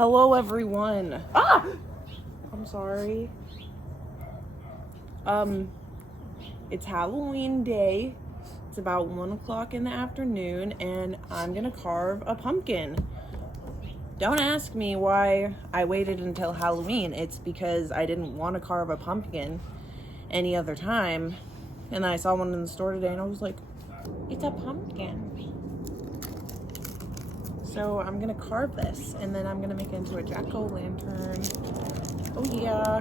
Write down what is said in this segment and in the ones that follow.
Hello, everyone. Ah! I'm sorry. It's Halloween day. It's about 1 o'clock in the afternoon, and I'm gonna carve a pumpkin. Don't ask me why I waited until Halloween. It's because I didn't want to carve a pumpkin any other time. And then I saw one in the store today, and I was like, it's a pumpkin. So I'm gonna carve this, and then I'm gonna make it into a jack-o'-lantern. Oh yeah.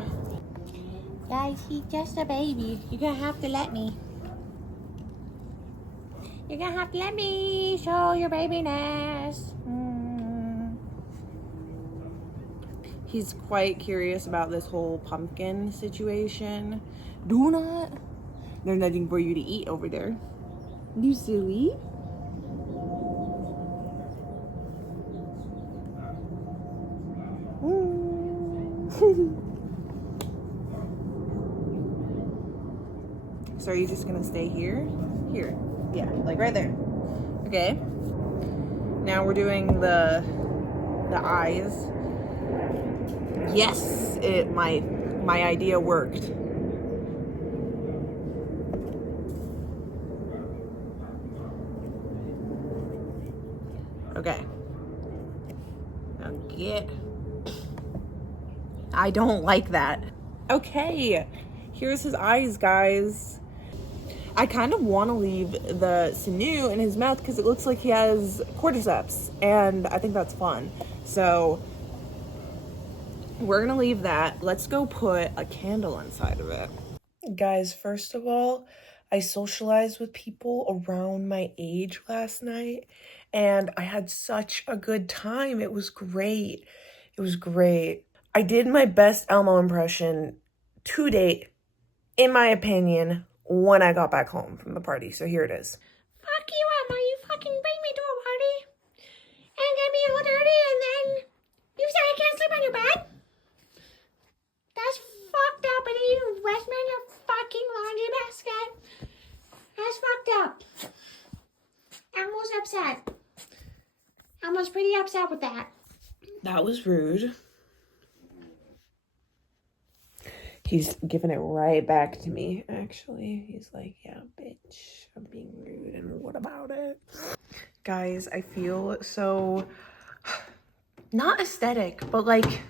Guys, he's just a baby. You're gonna have to let me. You're gonna have to let me show your babyness. He's quite curious about this whole pumpkin situation. Do not. There's nothing for you to eat over there. You silly. So are you just gonna stay here? Here. Yeah, like right there. Okay. Now we're doing the eyes. Yes, my idea worked. Okay. Now I don't like that. Okay. Here's his eyes, guys. I kind of want to leave the sinew in his mouth because it looks like he has cordyceps, and I think that's fun. So we're gonna leave that. Let's go put a candle inside of it. Guys, first of all, I socialized with people around my age last night, and I had such a good time. It was great. It was great. I did my best Elmo impression to date, in my opinion, when I got back home from the party. So here it is. Fuck you, Emma. You fucking bring me to a party and get me all dirty, and then you say I can't sleep on your bed? That's fucked up, and you left me in your fucking laundry basket. That's fucked up. Elmo's upset. Elmo's pretty upset with that. That was rude. He's giving it right back to me, actually. He's like, yeah, bitch, I'm being rude, and what about it? Guys, I feel so, not aesthetic, but like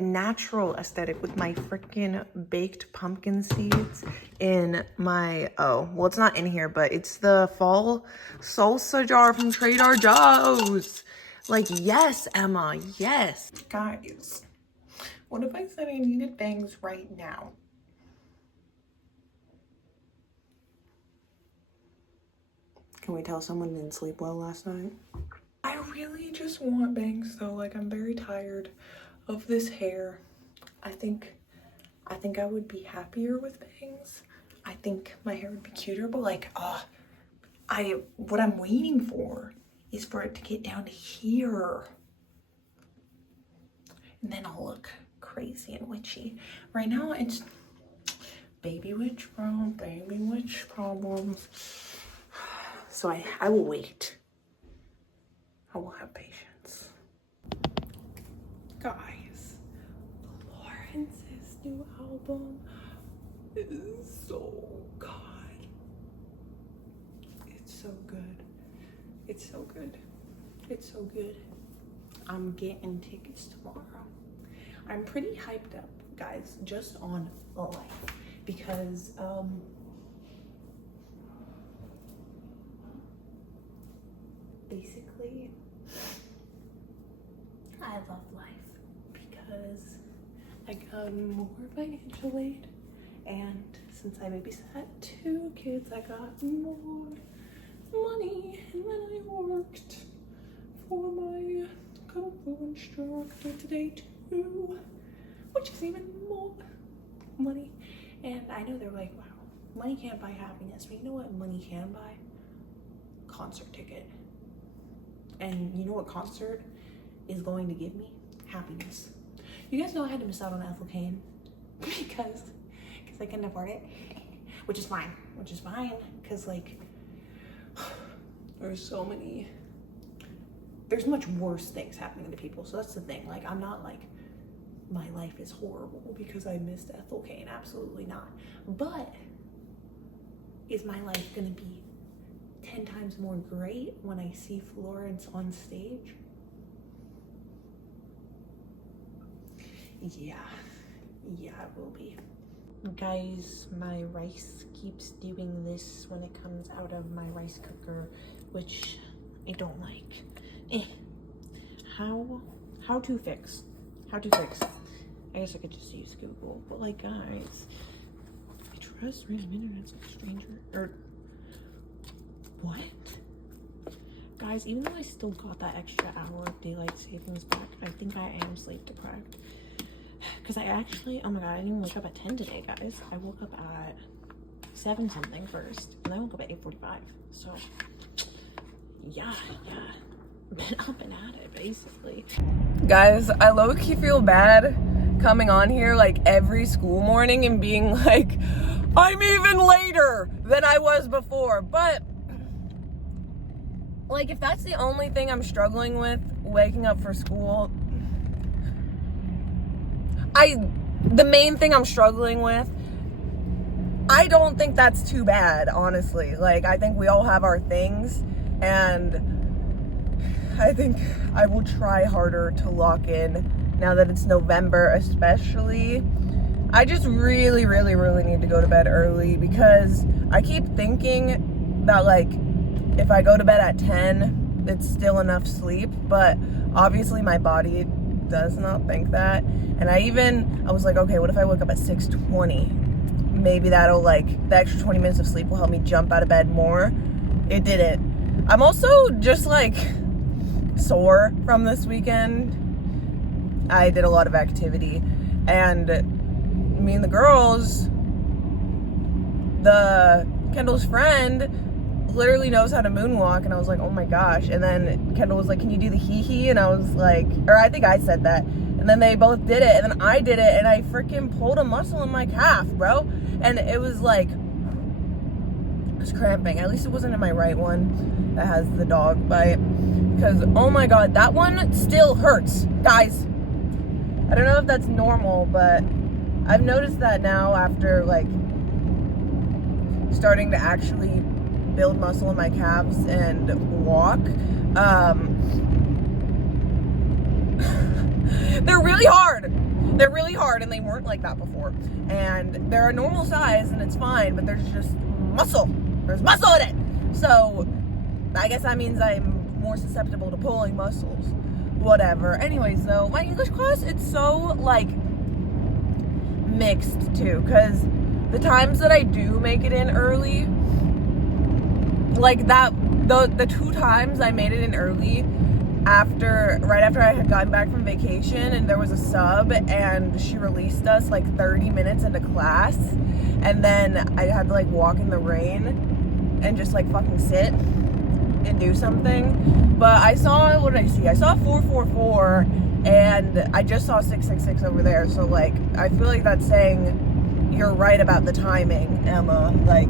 natural aesthetic with my freaking baked pumpkin seeds in my, oh, well, it's not in here, but it's the fall salsa jar from Trader Joe's. Like, yes, Emma, yes. Guys, what if I said I needed bangs right now? Can we tell someone didn't sleep well last night? I really just want bangs though. Like, I'm very tired of this hair. I think I would be happier with bangs. I think my hair would be cuter, but like, what I'm waiting for is for it to get down to here. And then I'll look crazy and witchy. Right now, it's baby witch problems. So I will wait. I will have patience. Guys, Lawrence's new album is so good. It's so good. It's so good. It's so good. I'm getting tickets tomorrow. I'm pretty hyped up, guys, just on life, because basically I love life because I got more financial aid, and since I babysat 2 kids, I got more money, and then I worked for my Kung Fu instructor today too, which is even more money. And I know they're like, wow, money can't buy happiness, but you know what money can buy? Concert ticket. And you know what concert is going to give me? Happiness. You guys know I had to miss out on Ethel Cain because I couldn't afford it, which is fine, because like there's so many there's much worse things happening to people. So that's the thing. Like, I'm not like, my life is horrible because I missed Ethel Kane. Absolutely not. But is my life gonna be 10 times more great when I see Florence on stage? Yeah, it will be. Guys, my rice keeps doing this when it comes out of my rice cooker, which I don't like. How to fix? I guess I could just use Google, but like, guys, I trust random internet's like a stranger, or what? Guys, even though I still got that extra hour of daylight savings back, I think I am sleep deprived. Because I actually, oh my god, I didn't even wake up at 10 today, guys. I woke up at 7 something first, and I woke up at 8:45. So, yeah. Been up and at it, basically. Guys, I low-key feel bad coming on here like every school morning and being like, I'm even later than I was before. But, like, if that's the only thing I'm struggling with, waking up for school, the main thing I'm struggling with, I don't think that's too bad, honestly. Like, I think we all have our things, and I think I will try harder to lock in now that it's November, especially. I just really need to go to bed early because I keep thinking that, like, if I go to bed at 10, it's still enough sleep, but obviously my body does not think that. And I was like, okay, what if I wake up at 6:20? Maybe that'll, like, the extra 20 minutes of sleep will help me jump out of bed more. It didn't. I'm also just, like, sore from this weekend. I did a lot of activity, and me and the girls, Kendall's friend literally knows how to moonwalk, and I was like, oh my gosh. And then Kendall was like, can you do the hee-hee? And I was like, or I think I said that, and then they both did it, and then I did it, and I freaking pulled a muscle in my calf, bro, and it was like, it was cramping. At least it wasn't in my right one that has the dog bite, because oh my god, that one still hurts, guys. I don't know if that's normal, but I've noticed that now after, like, starting to actually build muscle in my calves and walk. They're really hard, and they weren't like that before. And they're a normal size, and it's fine, but there's just muscle. There's muscle in it. So I guess that means I'm more susceptible to pulling muscles. Whatever. Anyways, though, my English class, it's so, like, mixed too, because the times that I do make it in early, like that, the 2 times I made it in early right after I had gotten back from vacation, and there was a sub, and she released us like 30 minutes into class, and then I had to, like, walk in the rain and just, like, fucking sit and do something. But I saw, what did I see? I saw 444, and I just saw 666 over there. So, like, I feel like that's saying you're right about the timing, Emma. Like,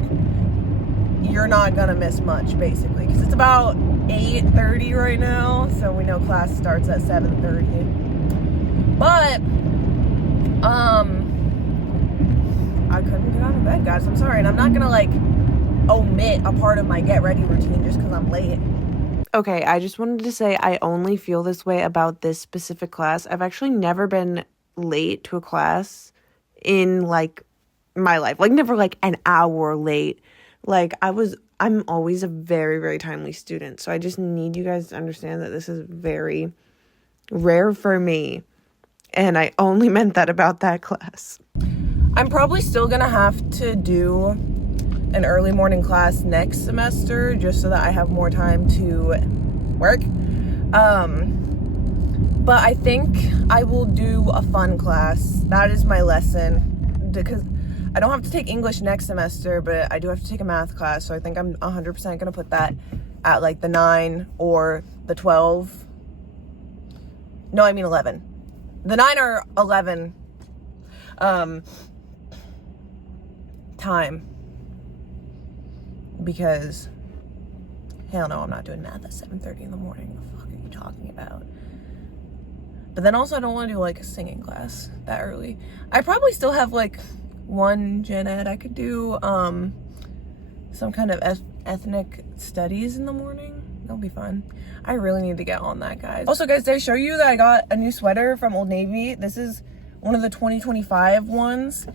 you're not gonna miss much, basically, because it's about 8:30 right now, so we know class starts at 7:30. But I couldn't get out of bed, guys. I'm sorry, and I'm not gonna, like, omit a part of my get ready routine just because I'm late. Okay, I just wanted to say I only feel this way about this specific class. I've actually never been late to a class in, like, my life. Like, never, like, an hour late. Like, I'm always a very, very timely student. So I just need you guys to understand that this is very rare for me. And I only meant that about that class. I'm probably still gonna have to do an early morning class next semester just so that I have more time to work. But I think I will do a fun class. That is my lesson, because I don't have to take English next semester, but I do have to take a math class. So I think I'm 100% gonna put that at, like, the 9 or the 12. No, I mean 11. The 9 or 11 time. Because hell no, I'm not doing math at 7:30 in the morning. What the fuck are you talking talking about. But then also I don't want to do like a singing class that early. I probably still have like one gen ed. I could do some kind of ethnic studies in the morning. That'll be fun. I really need to get on that, guys. Also, guys, did I show you that I got a new sweater from Old Navy? This is one of the 2025 ones.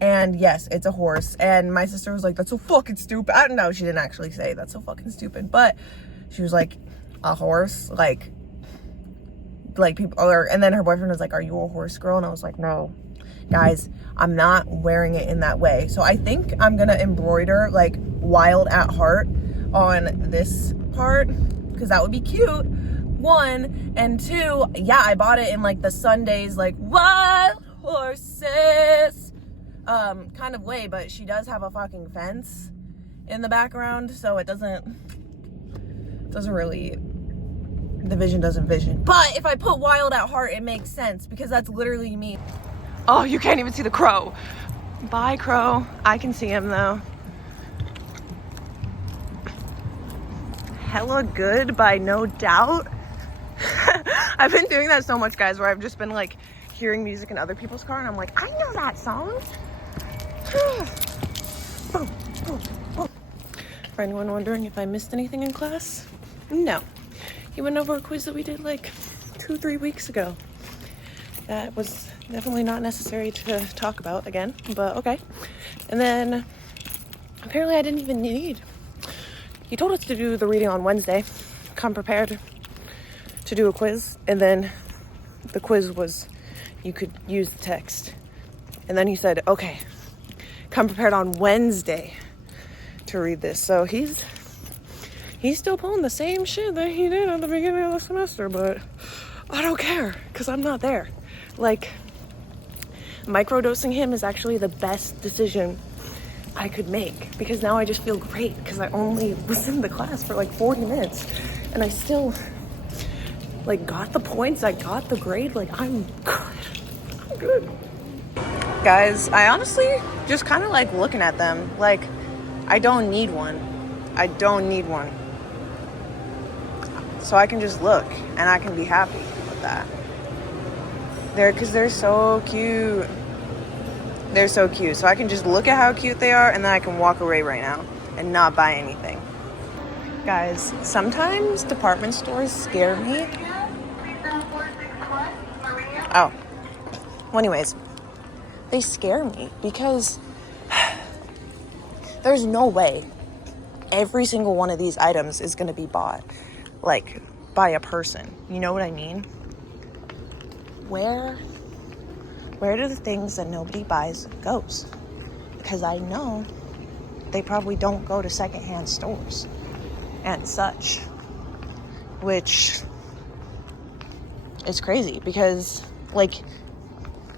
And yes, it's a horse. And my sister was like, that's so fucking stupid. I don't know, she didn't actually say that's so fucking stupid. But she was like, a horse? Like people, and then her boyfriend was like, are you a horse girl? And I was like, no. Guys, I'm not wearing it in that way. So I think I'm gonna embroider like Wild at Heart on this part, because that would be cute, one. And two, yeah, I bought it in like the Sundays like wild horses kind of way, but she does have a fucking fence in the background, so it doesn't really, the vision doesn't vision. But if I put Wild at Heart, it makes sense, because that's literally me. Oh, you can't even see the crow. Bye, crow. I can see him though. Hella good by No Doubt. I've been doing that so much, guys, where I've just been like hearing music in other people's car and I'm like, I know that song. Boom, boom, boom. For anyone wondering if I missed anything in class, no. He went over a quiz that we did like 2-3 weeks ago. That was definitely not necessary to talk about again, but okay. And then apparently I didn't even need. He told us to do the reading on Wednesday, come prepared to do a quiz, and then the quiz was you could use the text. And then he said, okay, come prepared on Wednesday to read this. So he's still pulling the same shit that he did at the beginning of the semester, but I don't care, because I'm not there. Like, microdosing him is actually the best decision I could make, because now I just feel great, because I only was in the class for like 40 minutes and I still like got the points, I got the grade, like I'm good. Guys, I honestly just kind of like looking at them like I don't need one. So I can just look and I can be happy with that. Because they're so cute. They're so cute. So I can just look at how cute they are and then I can walk away right now and not buy anything. Guys, sometimes department stores scare me. Oh. Well, anyways, they scare me because there's no way every single one of these items is going to be bought like by a person. You know what I mean? Where do the things that nobody buys goes? Because I know they probably don't go to secondhand stores and such, which is crazy because like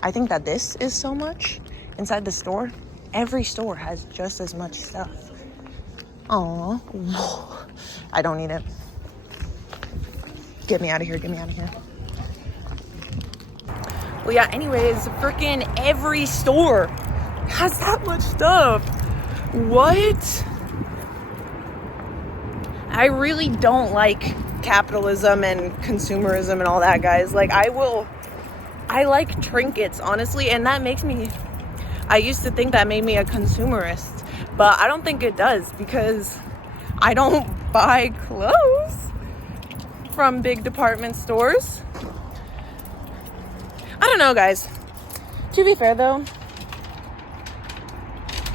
I think that this is so much inside the store. Every store has just as much stuff. Aww. I don't need it. Get me out of here. Well, yeah, anyways, freaking every store has that much stuff. What? I really don't like capitalism and consumerism and all that, guys. Like, I like trinkets, honestly, and that makes me, I used to think that made me a consumerist, but I don't think it does because I don't buy clothes from big department stores. I don't know, guys. To be fair, though,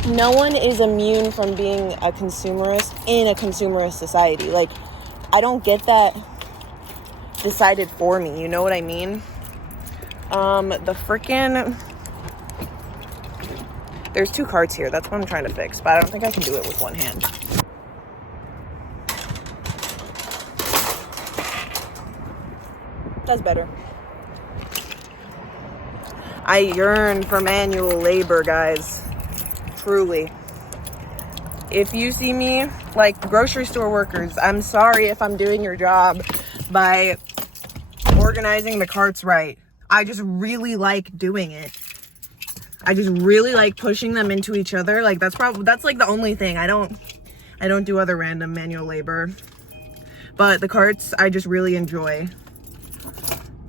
no one is immune from being a consumerist in a consumerist society. Like, I don't get that decided for me. You know what I mean? There's 2 carts here. That's what I'm trying to fix, but I don't think I can do it with one hand. That's better. I yearn for manual labor, guys. Truly. If you see me, like grocery store workers, I'm sorry if I'm doing your job by organizing the carts right. I just really like doing it. I just really like pushing them into each other. Like that's like the only thing. I don't do other random manual labor. but the carts I just really enjoy.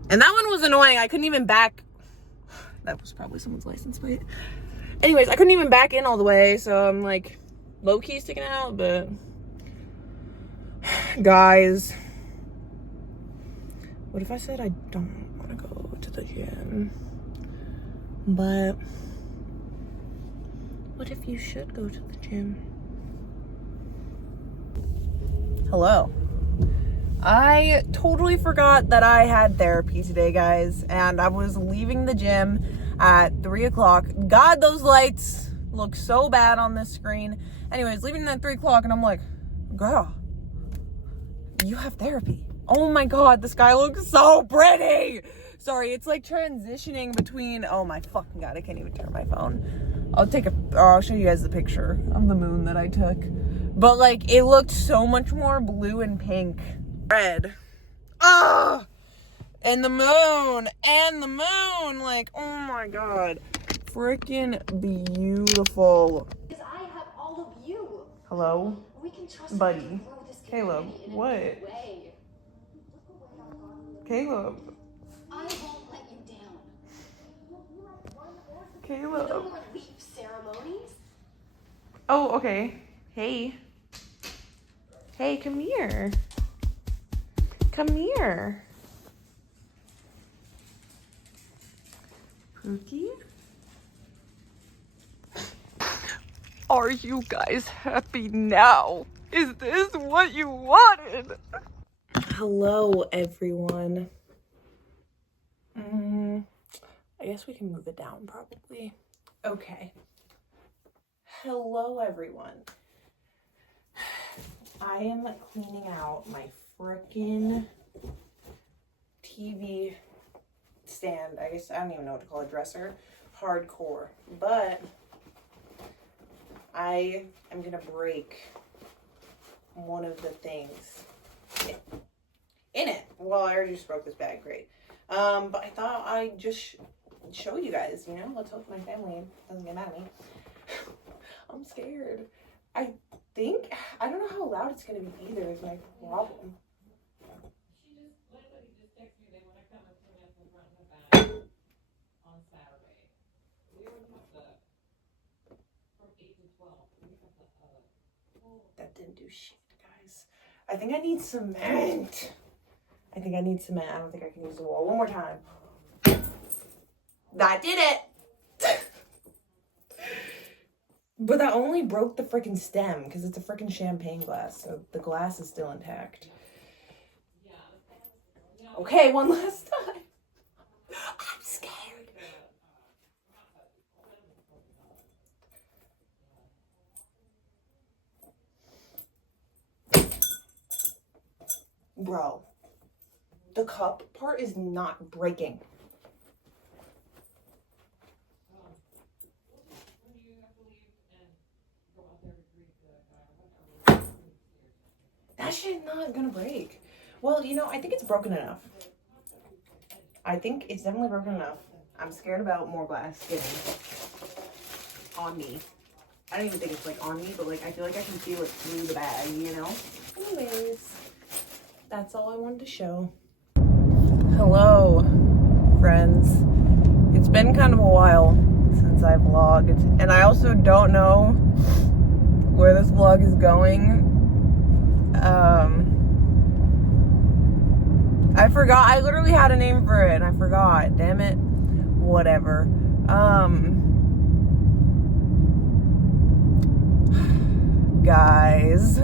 And that one was annoying. I couldn't even back. That was probably someone's license plate. Anyways, I couldn't even back in all the way, so I'm like low-key sticking out, but guys, what if I said I don't want to go to the gym? But what if you should go to the gym? Hello. I totally forgot that I had therapy today, guys, and I was leaving the gym at 3 o'clock. God, those lights look so bad on this screen. Anyways, leaving at 3 o'clock, and I'm like, girl, you have therapy. Oh my God, the sky looks so pretty. Sorry, it's like transitioning between, oh my fucking God, I can't even turn my phone. I'll show you guys the picture of the moon that I took. But like, it looked so much more blue and pink. Red. Ah! And the moon. Like, oh my God. Freaking beautiful. Because I have all of you. Hello? We can trust Buddy. each other to grow this Caleb, community in a what? new way. Caleb. I won't let you down. Caleb. No more leaf ceremonies. Oh, okay. Hey. Hey, come here. Come here. Pookie? Are you guys happy now? Is this what you wanted? Hello, everyone. I guess we can move it down, probably. Okay. Hello, everyone. I am cleaning out my frickin' TV stand. I guess I don't even know what to call it, dresser. Hardcore. But I am gonna break one of the things in it. Well, I already just broke this bag, great. But I thought I'd just show you guys, you know? Let's hope my family doesn't get mad at me. I'm scared. I don't know how loud it's gonna be either is my problem. On Saturday. We already have from 8 to 12. That didn't do shit, guys. I think I need cement. I don't think I can use the wall. One more time. That did it. But that only broke the freaking stem because it's a freaking champagne glass, so the glass is still intact. Okay, one last time. I'm scared. Bro, the cup part is not breaking. That shit not gonna break. Well, you know, I think it's broken enough. I think it's definitely broken enough. I'm scared about more glass getting on me. I don't even think it's like on me, but like I feel like I can feel it through the bag, you know? Anyways, that's all I wanted to show. Hello, friends. It's been kind of a while since I vlogged, and I also don't know where this vlog is going. I forgot. I literally had a name for it and I forgot. Damn it. Whatever. Guys.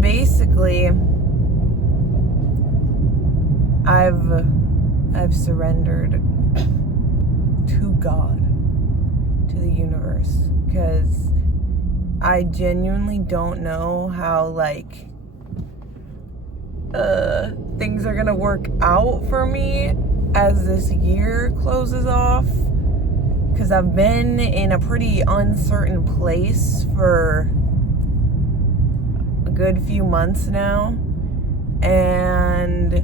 Basically, I've surrendered to God, to the universe, because I genuinely don't know how, like, things are gonna work out for me as this year closes off, because I've been in a pretty uncertain place for a good few months now, and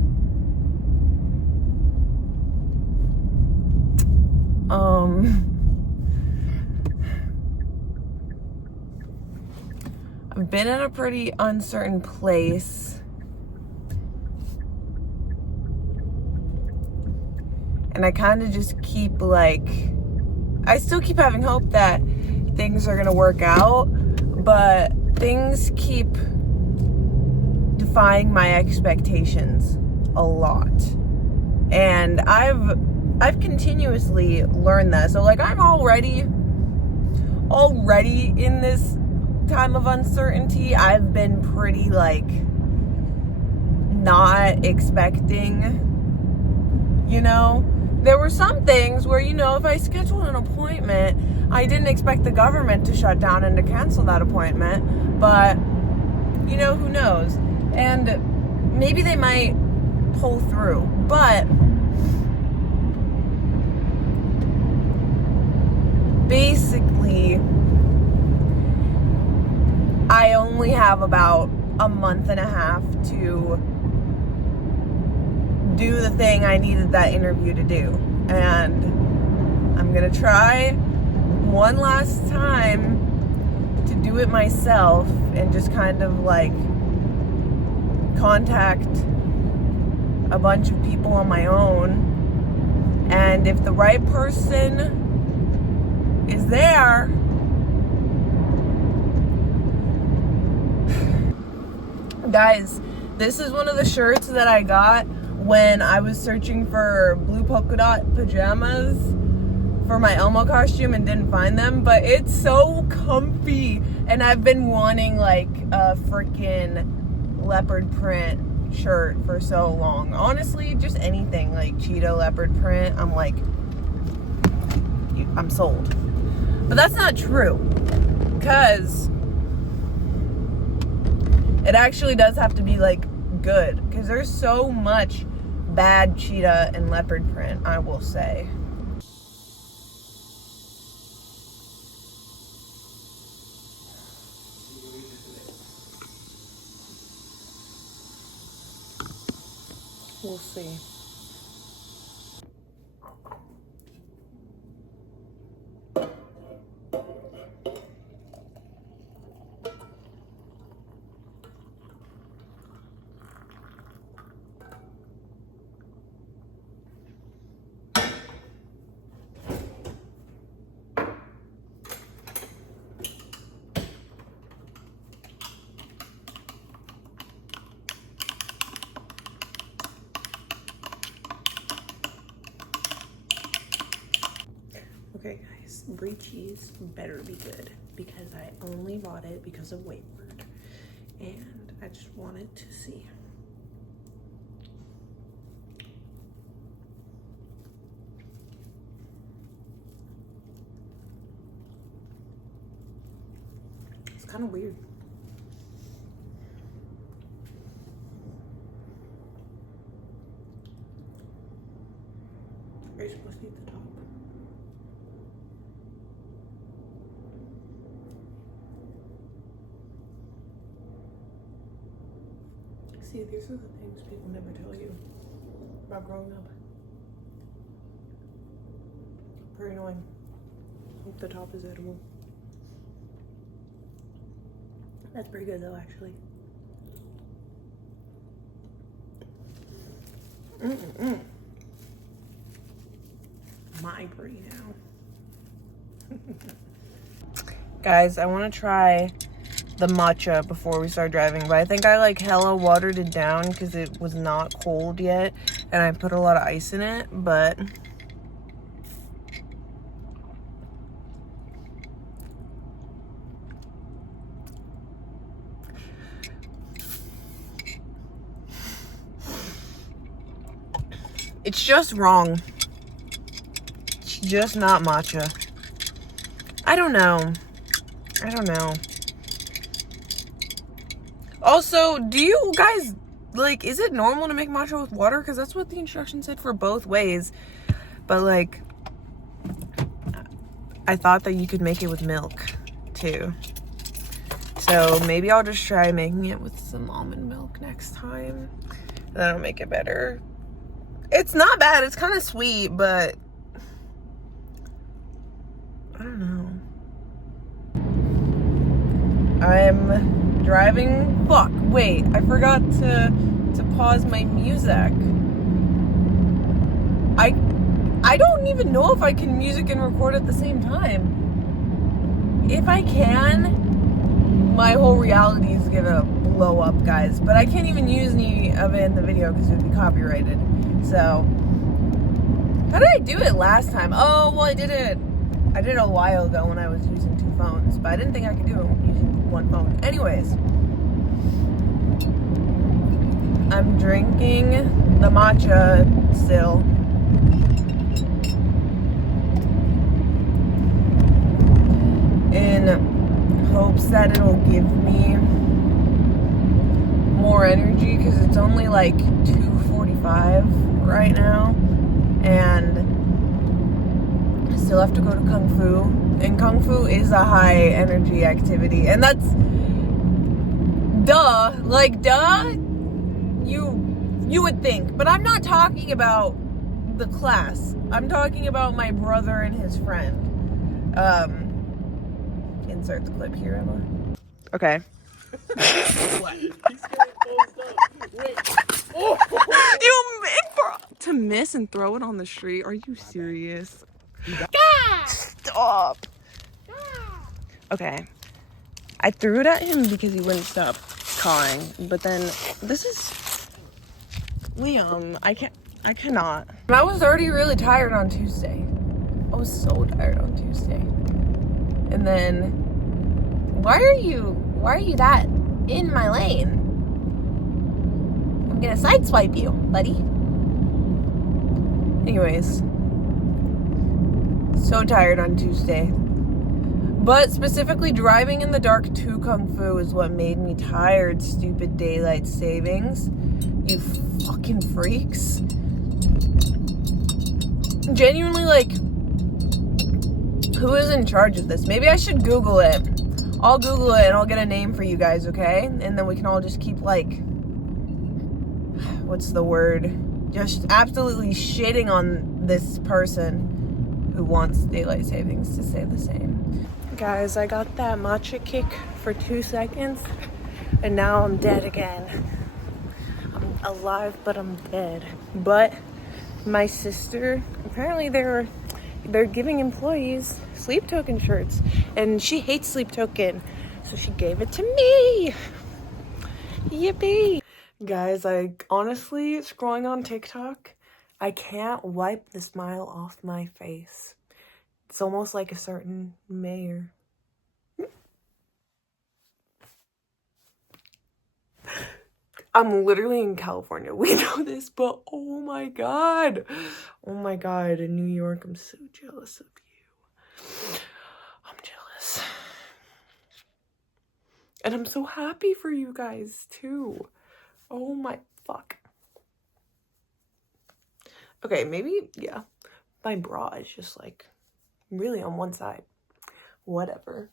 I've been in a pretty uncertain place. And I kind of just keep like, I still keep having hope that things are gonna work out, but things keep defying my expectations a lot. And I've continuously learned that. So like I'm already in this time of uncertainty. I've been pretty like not expecting, you know. There were some things where, you know, if I scheduled an appointment, I didn't expect the government to shut down and to cancel that appointment, but you know, who knows? And maybe they might pull through, but basically I only have about a month and a half to do the thing I needed that interview to do. And I'm gonna try one last time to do it myself and just kind of like contact a bunch of people on my own. And if the right person is there, guys, this is one of the shirts that I got when I was searching for blue polka dot pajamas for my Elmo costume and didn't find them, but it's so comfy. And I've been wanting like a freaking leopard print shirt for so long. Honestly, just anything like cheetah leopard print, I'm like, I'm sold. But that's not true, because it actually does have to be like good, because there's so much bad cheetah and leopard print, I will say. We'll see. Okay guys, brie cheese better be good, because I only bought it because of Wayward, and I just wanted to see. It's kind of weird. Are you supposed to eat the top? See, these are the things people never tell you about growing up. Very annoying. Hope the top is edible. That's pretty good though, actually. My brie now. Guys, I want to try the matcha before we start driving, but I think I like hella watered it down because it was not cold yet, and I put a lot of ice in it, but it's just wrong. It's just not matcha. I don't know. Also, do you guys, like, is it normal to make matcha with water? Because that's what the instructions said for both ways. But, like, I thought that you could make it with milk, too. So, maybe I'll just try making it with some almond milk next time. That'll make it better. It's not bad. It's kind of sweet, but I don't know. I'm driving. Fuck, wait, I forgot to pause my music. I don't even know if I can music and record at the same time. If I can, my whole reality is gonna blow up, guys. But I can't even use any of it in the video because it would be copyrighted. So, how did I do it last time? Oh, well, I did it a while ago when I was using 2 phones, but I didn't think I could do it using 1 phone. Anyways, I'm drinking the matcha still. In hopes that it'll give me more energy, because it's only like 2:45 right now, and I still have to go to Kung Fu, and Kung Fu is a high energy activity, and that's duh, you would think, but I'm not talking about the class. I'm talking about my brother and his friend. Insert the clip here, Emma. Okay. To miss and throw it on the street? Are you serious? Stop. Okay. I threw it at him because he wouldn't stop cawing, but then this is Liam. I cannot. I was already really tired on Tuesday. I was so tired on Tuesday. And then why are you that in my lane? I'm gonna sideswipe you, buddy. Anyways, so tired on Tuesday. But specifically driving in the dark to Kung Fu is what made me tired, stupid daylight savings. You fucking freaks. Genuinely, like, who is in charge of this? Maybe I should Google it. I'll Google it and I'll get a name for you guys, okay? And then we can all just keep, like, what's the word? Just absolutely shitting on this person who wants daylight savings to stay the same. Guys, I got that matcha kick for 2 seconds and now I'm dead again. I'm alive, but I'm dead. But my sister, apparently they're giving employees sleep token shirts, and she hates sleep token, so she gave it to me. Yippee. Guys, I honestly, scrolling on TikTok, I can't wipe the smile off my face. It's almost like a certain mayor. I'm literally in California. We know this, but oh my god. Oh my god, in New York, I'm so jealous of you. I'm jealous. And I'm so happy for you guys, too. Oh my fuck. Okay, maybe, yeah. My bra is just like really on one side. Whatever.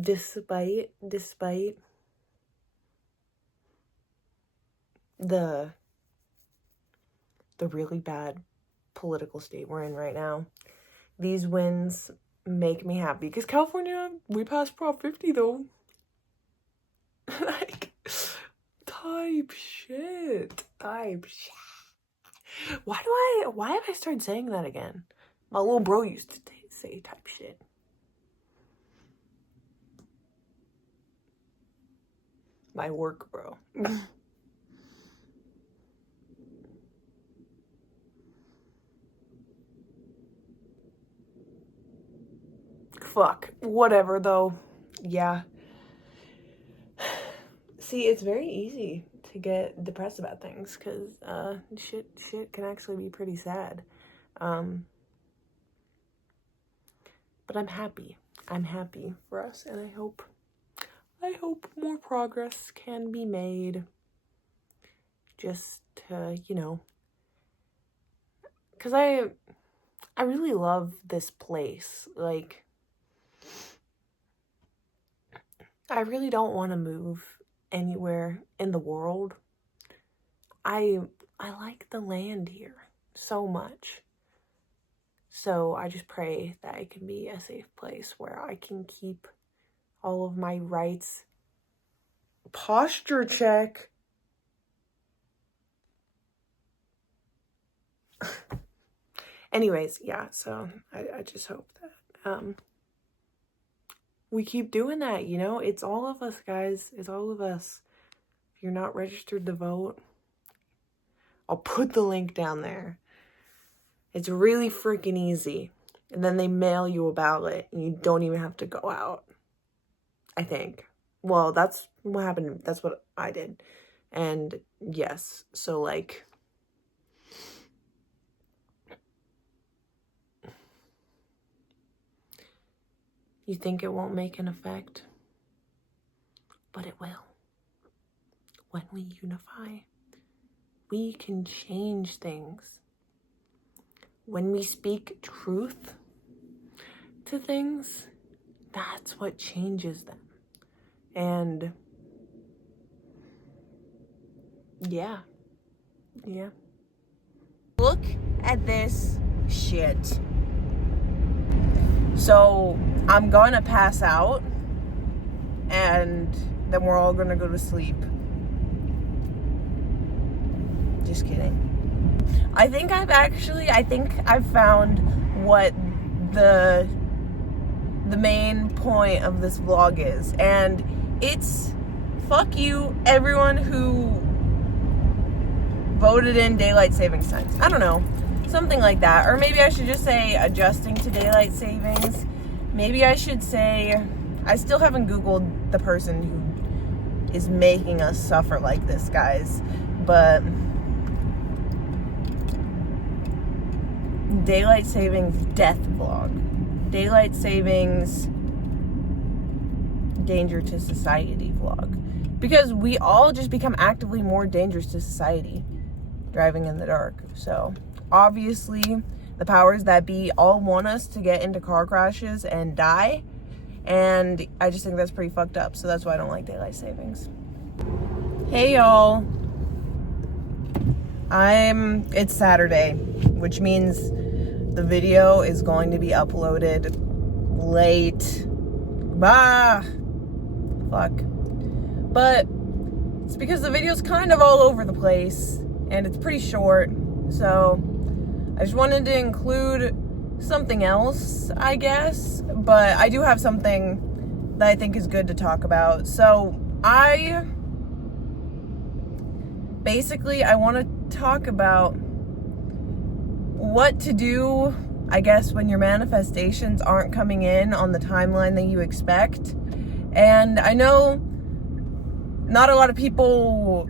Despite the really bad political state we're in right now, these wins make me happy, because California, we passed Prop 50 though. Like, type shit. Why have I started saying that again? My little bro used to say type shit. My work bro. Fuck. Whatever, though. Yeah. See, it's very easy to get depressed about things, because shit can actually be pretty sad. But I'm happy. I'm happy for us, and I hope more progress can be made. Just to, you know, because I really love this place. Like, I really don't want to move anywhere in the world. I like the land here so much. So I just pray that it can be a safe place where I can keep all of my rights. Posture check. Anyways, yeah, so I just hope that we keep doing that, you know? It's all of us, guys. It's all of us. If you're not registered to vote, I'll put the link down there. It's really freaking easy. And then they mail you a ballot and you don't even have to go out, I think. Well, that's what happened. That's what I did. And yes, so like, you think it won't make an effect, but it will. When we unify, we can change things. When we speak truth to things, that's what changes them. And yeah. Look at this shit. So I'm gonna pass out and then we're all gonna go to sleep. Just kidding. I think I've found what the main point of this vlog is, and it's fuck you everyone who voted in daylight savings times. I don't know, something like that. Or maybe I should just say adjusting to daylight savings. Maybe I should say, I still haven't Googled the person who is making us suffer like this, guys, but daylight savings death vlog, daylight savings danger to society vlog, because we all just become actively more dangerous to society driving in the dark. So obviously the powers that be all want us to get into car crashes and die, and I just think that's pretty fucked up. So that's why I don't like daylight savings. Hey y'all, it's Saturday, which means the video is going to be uploaded late. Fuck. But it's because the video's kind of all over the place and it's pretty short. So I just wanted to include something else, I guess. But I do have something that I think is good to talk about. So I want to talk about what to do, I guess, when your manifestations aren't coming in on the timeline that you expect. And I know not a lot of people,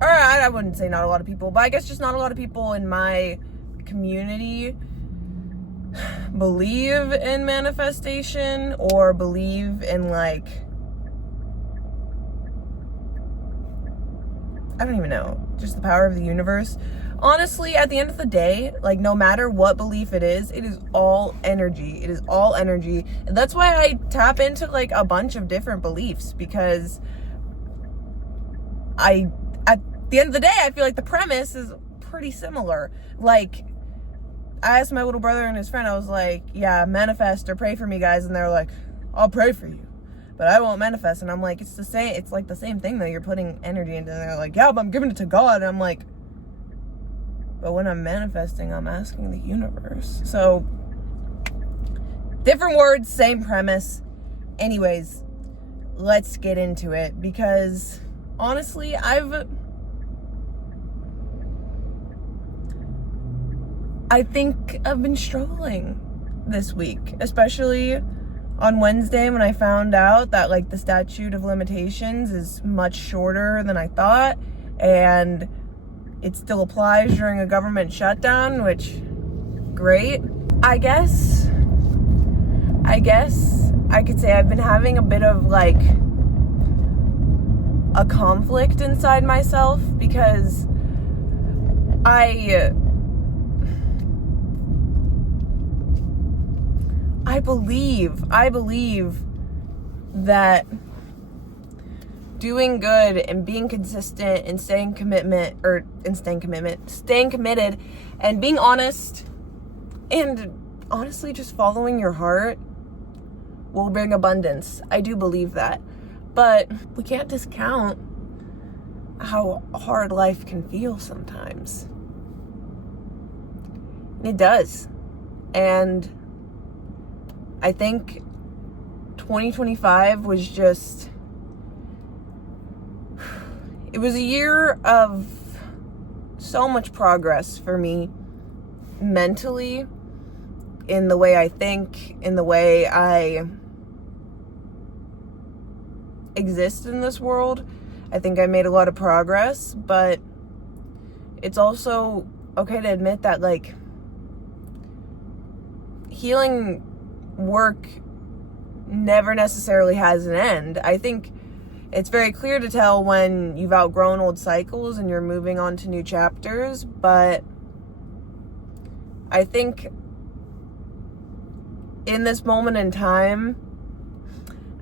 or I wouldn't say not a lot of people, but I guess just not a lot of people in my community believe in manifestation or believe in, like, I don't even know, just the power of the universe. Honestly, at the end of the day, like, no matter what belief it is all energy. It is all energy. And that's why I tap into, like, a bunch of different beliefs, because at the end of the day, I feel like the premise is pretty similar. Like, I asked my little brother and his friend, I was like, yeah, manifest or pray for me, guys. And they're like, I'll pray for you, but I won't manifest. And I'm like, it's like the same thing, though. You're putting energy into it. And they're like, yeah, but I'm giving it to God. And I'm like, but when I'm manifesting, I'm asking the universe. So, different words, same premise. Anyways, let's get into it, because honestly, I think I've been struggling this week, especially on Wednesday when I found out that, like, the statute of limitations is much shorter than I thought, and it still applies during a government shutdown, which, great. I guess I could say I've been having a bit of, like, a conflict inside myself, because I believe that doing good and being consistent and staying committed and being honest and honestly just following your heart will bring abundance. I do believe that. But we can't discount how hard life can feel sometimes. It does. And I think 2025 was just, it was a year of so much progress for me mentally, in the way I think, in the way I exist in this world. I think I made a lot of progress, but it's also okay to admit that, like, healing work never necessarily has an end. I think it's very clear to tell when you've outgrown old cycles and you're moving on to new chapters, but I think in this moment in time,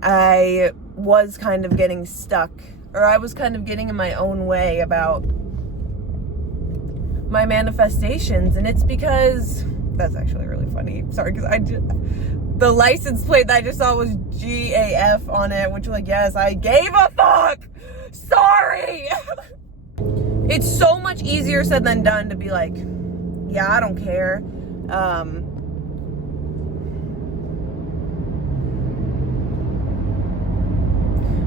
I was kind of getting stuck, or I was kind of getting in my own way about my manifestations. And it's because, that's actually really funny, sorry, because the license plate that I just saw was GAF on it, which, like, yes, I gave a fuck, sorry. It's so much easier said than done to be like, yeah, I don't care.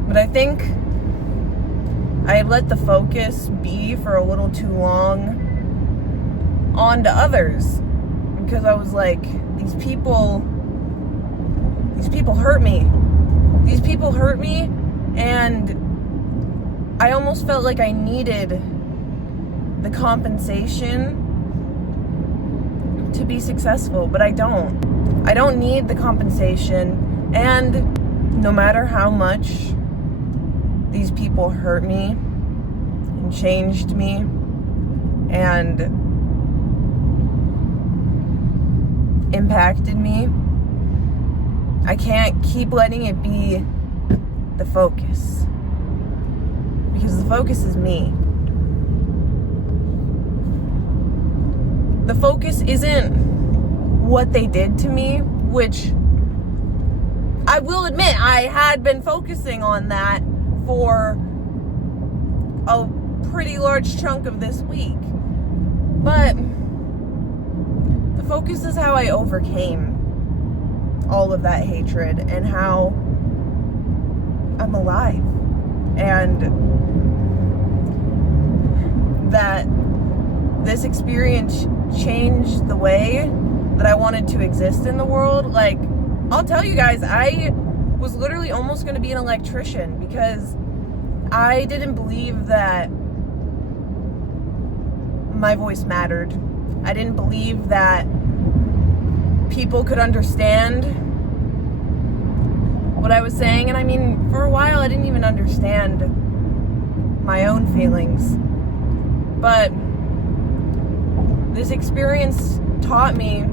But I think I let the focus be for a little too long on to others, because I was like, these people hurt me. These people hurt me, and I almost felt like I needed the compensation to be successful, but I don't. I don't need the compensation, and no matter how much these people hurt me and changed me and impacted me, I can't keep letting it be the focus, because the focus is me. The focus isn't what they did to me, which I will admit I had been focusing on that for a pretty large chunk of this week. But the focus is how I overcame all of that hatred and how I'm alive. And that this experience changed the way that I wanted to exist in the world. Like, I'll tell you guys, I was literally almost going to be an electrician, because I didn't believe that my voice mattered. I didn't believe that people could understand what I was saying. And I mean, for a while I didn't even understand my own feelings. But this experience taught me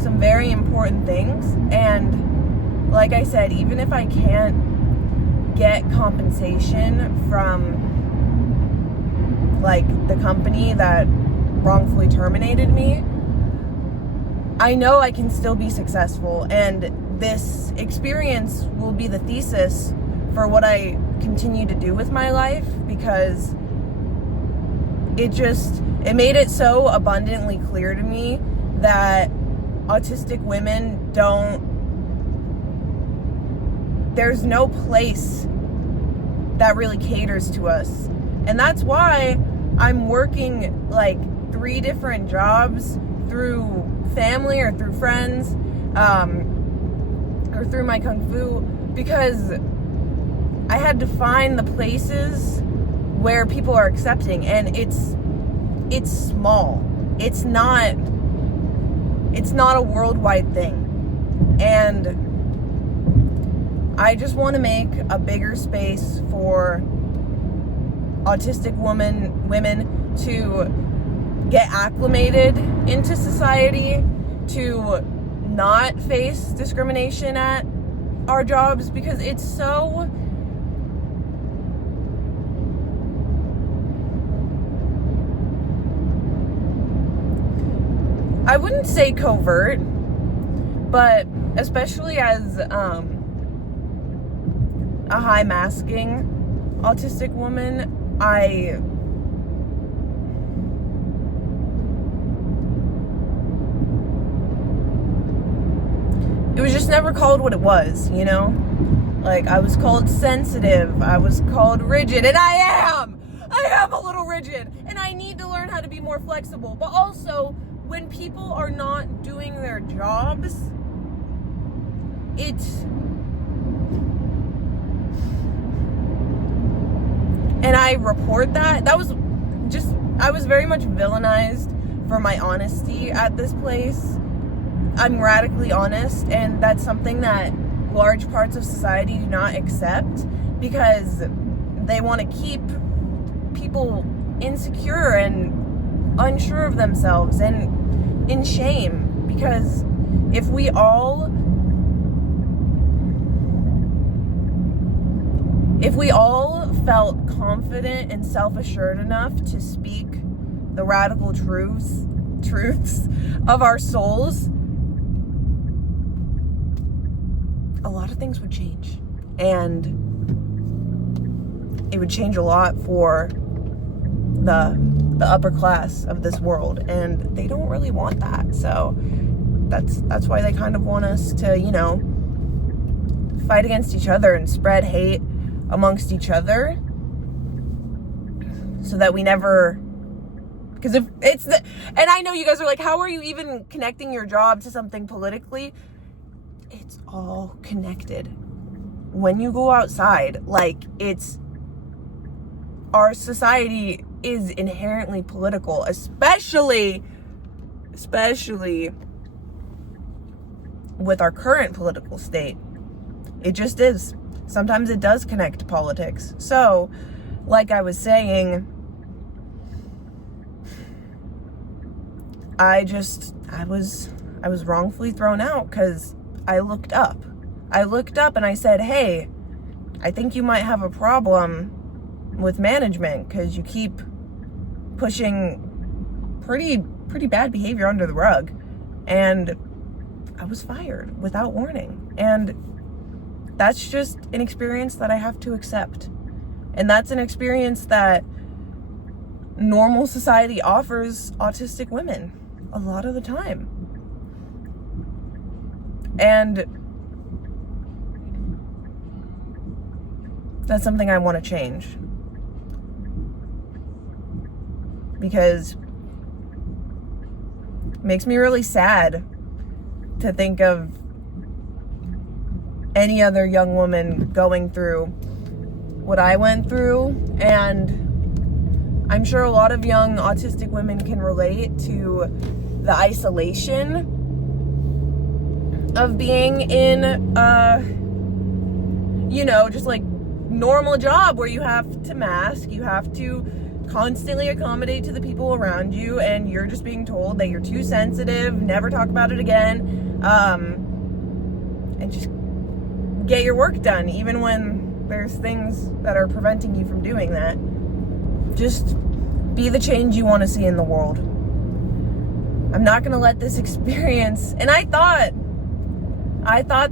some very important things. And like I said, even if I can't get compensation from, like, the company that wrongfully terminated me, I know I can still be successful. And this experience will be the thesis for what I continue to do with my life, because it made it so abundantly clear to me that autistic women there's no place that really caters to us. And that's why I'm working like 3 different jobs through family or through friends, or through my Kung Fu, because I had to find the places where people are accepting. And it's small. It's not a worldwide thing. And I just want to make a bigger space for autistic women to get acclimated into society, to not face discrimination at our jobs, because it's so I wouldn't say covert, but especially as a high masking autistic woman, it was just never called what it was, you know? Like, I was called sensitive, I was called rigid, and I am a little rigid, and I need to learn how to be more flexible. But also, when people are not doing their jobs, and I report that. I was very much villainized for my honesty at this place. I'm radically honest, and that's something that large parts of society do not accept because they want to keep people insecure and unsure of themselves and in shame. Because if we all felt confident and self-assured enough to speak the radical truths of our souls, a lot of things would change. And it would change a lot for the upper class of this world, and they don't really want that. So that's why they kind of want us to, you know, fight against each other and spread hate amongst each other, so that we never, because if it's the, and I know you guys are like, how are you even connecting your job to something politically? It's all connected. When you go outside, like, our society is inherently political, especially with our current political state. It just is. Sometimes it does connect to politics. So, like I was saying, I was wrongfully thrown out because I looked up and I said, hey, I think you might have a problem with management because you keep pushing pretty bad behavior under the rug. And I was fired without warning. And that's just an experience that I have to accept. And that's an experience that normal society offers autistic women a lot of the time. And that's something I want to change. Because it makes me really sad to think of any other young woman going through what I went through. And I'm sure a lot of young autistic women can relate to the isolation of being in just like normal job where you have to mask, you have to constantly accommodate to the people around you, and you're just being told that you're too sensitive, never talk about it again, and just get your work done, even when there's things that are preventing you from doing that. Just be the change you want to see in the world. I'm not going to let this experience, and I thought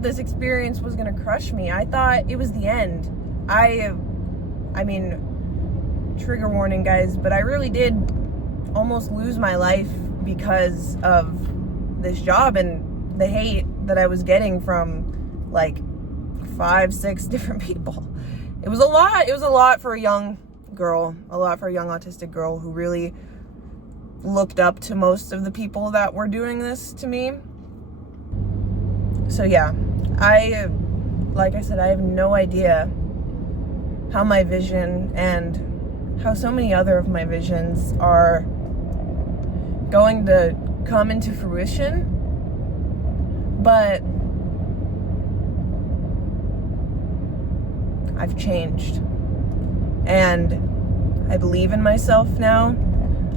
this experience was going to crush me. I thought it was the end. I mean, trigger warning, guys, but I really did almost lose my life because of this job and the hate that I was getting from like 5-6 different people. It was a lot. It was a lot for a young girl, a lot for a young autistic girl who really looked up to most of the people that were doing this to me. So yeah, like I said, I have no idea how my vision and how so many other of my visions are going to come into fruition. But I've changed. And I believe in myself now.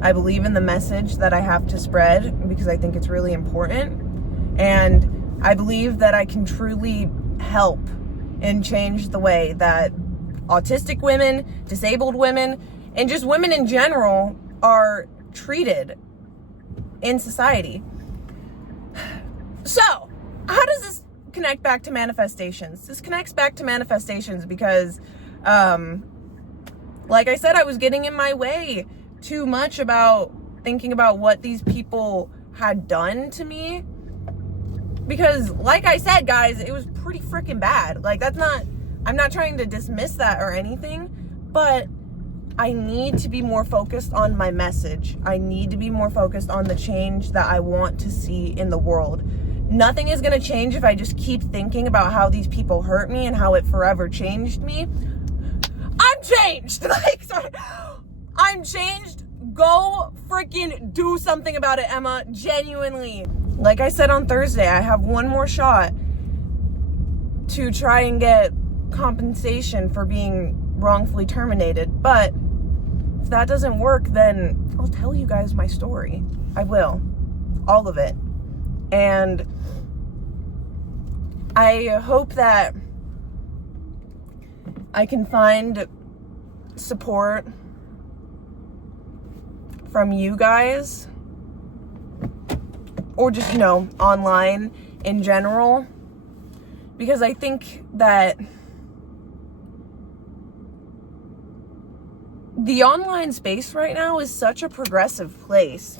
I believe in the message that I have to spread because I think it's really important. And I believe that I can truly help and change the way that autistic women, disabled women, and just women in general are treated in society. So, how does this connect back to manifestations. This connects back to manifestations because, like I said, I was getting in my way too much about thinking about what these people had done to me. Because, like I said, guys, it was pretty freaking bad. Like, I'm not trying to dismiss that or anything, but I need to be more focused on my message. I need to be more focused on the change that I want to see in the world. Nothing is going to change if I just keep thinking about how these people hurt me and how it forever changed me. I'm changed. Like, sorry. I'm changed. Go freaking do something about it, Emma. Genuinely. Like I said on Thursday, I have one more shot to try and get compensation for being wrongfully terminated. But if that doesn't work, then I'll tell you guys my story. I will. All of it. And I hope that I can find support from you guys, or just, you know, online in general, because I think that the online space right now is such a progressive place.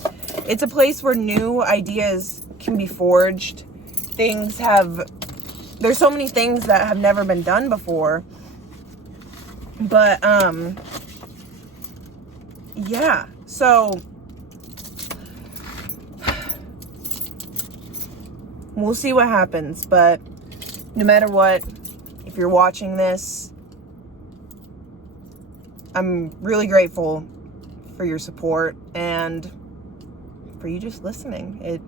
It's a place where new ideas can be forged. There's so many things that have never been done before. But, yeah, so we'll see what happens. But no matter what, if you're watching this, I'm really grateful for your support and for you just listening.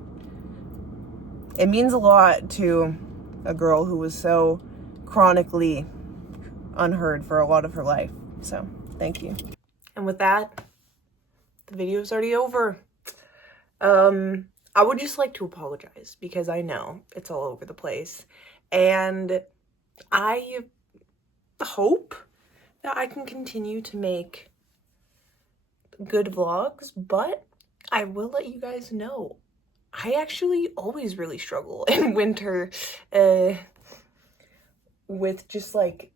It means a lot to a girl who was so chronically unheard for a lot of her life. So, thank you. And with that, the video's already over. I would just like to apologize because I know it's all over the place. And I hope that I can continue to make good vlogs, but I will let you guys know I actually always really struggle in winter with just like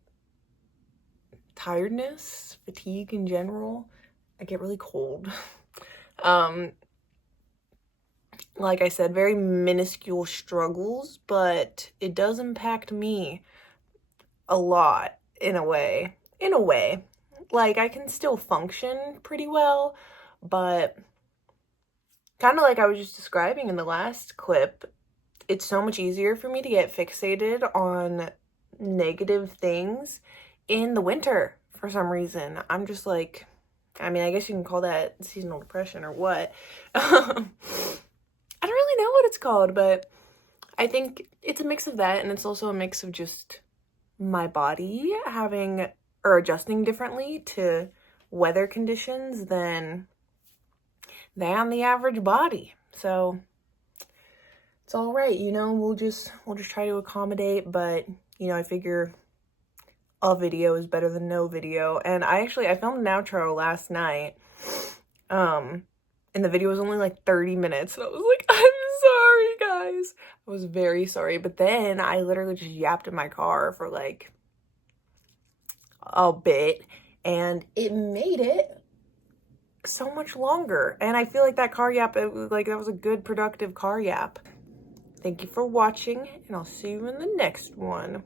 tiredness, fatigue in general. I get really cold. Like I said, very minuscule struggles, but it does impact me a lot in a way. Like, I can still function pretty well, but kind of like I was just describing in the last clip, it's so much easier for me to get fixated on negative things in the winter for some reason. I'm just like, I mean, I guess you can call that seasonal depression or what. I don't really know what it's called, but I think it's a mix of that, and it's also a mix of just my body having or adjusting differently to weather conditions than the average body. So it's all right, you know, we'll just try to accommodate, but you know, I figure a video is better than no video. And I filmed an outro last night, and the video was only like 30 minutes, and I was like, I'm sorry guys, I was very sorry. But then I literally just yapped in my car for like a bit, and it made it so much longer. And I feel like that car yap, that was a good productive car yap. Thank you for watching, and I'll see you in the next one.